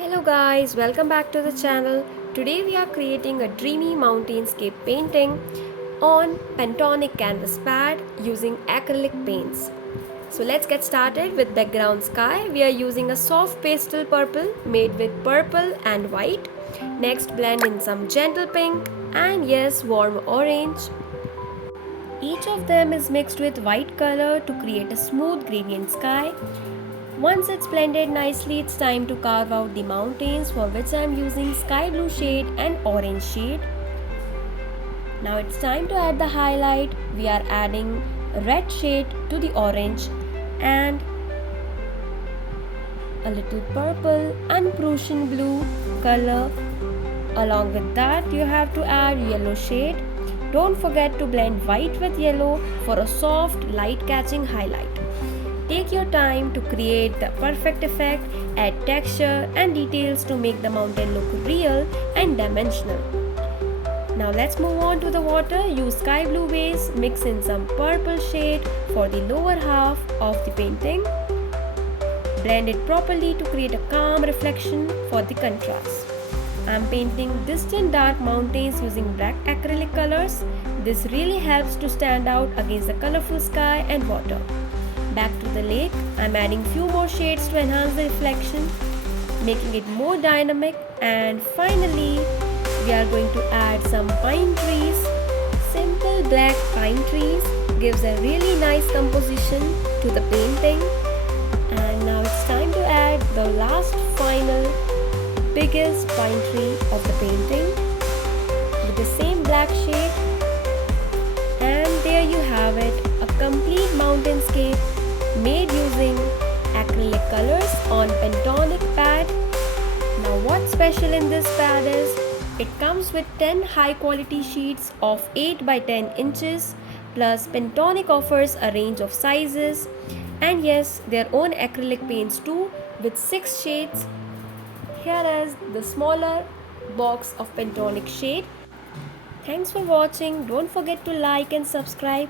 Hello guys, welcome back to the channel. Today we are creating a dreamy mountainscape painting on Pantonic canvas pad using acrylic paints. So let's get started with background sky. We are using a soft pastel purple made with purple and white. Next blend in some gentle pink and yes, warm orange. Each of them is mixed with white color to create a smooth gradient sky. Once it's blended nicely, it's time to carve out the mountains, for which I'm using sky blue shade and orange shade. Now it's time to add the highlight. We are adding red shade to the orange and a little purple and Prussian blue color. Along with that, you have to add yellow shade. Don't forget to blend white with yellow for a soft, light catching highlight. Take your time to create the perfect effect, add texture and details to make the mountain look real and dimensional. Now let's move on to the water. Use sky blue base, mix in some purple shade for the lower half of the painting. Blend it properly to create a calm reflection for the contrast. I am painting distant dark mountains using black acrylic colors. This really helps to stand out against the colorful sky and water. Back to the lake, I am adding few more shades to enhance the reflection, making it more dynamic, and finally we are going to add some pine trees. Simple black pine trees gives a really nice composition to the painting. And now it's time to add the last final biggest pine tree of the painting with the same black shade. And there you have it, a complete mountainscape made using acrylic colors on Pantonic pad. Now what's special in this pad is it comes with 10 high quality sheets of 8 by 10 inches, plus Pantonic offers a range of sizes and yes, their own acrylic paints too with 6 shades. Here is the smaller box of Pantonic shade. Thanks for watching. Don't forget to like and subscribe.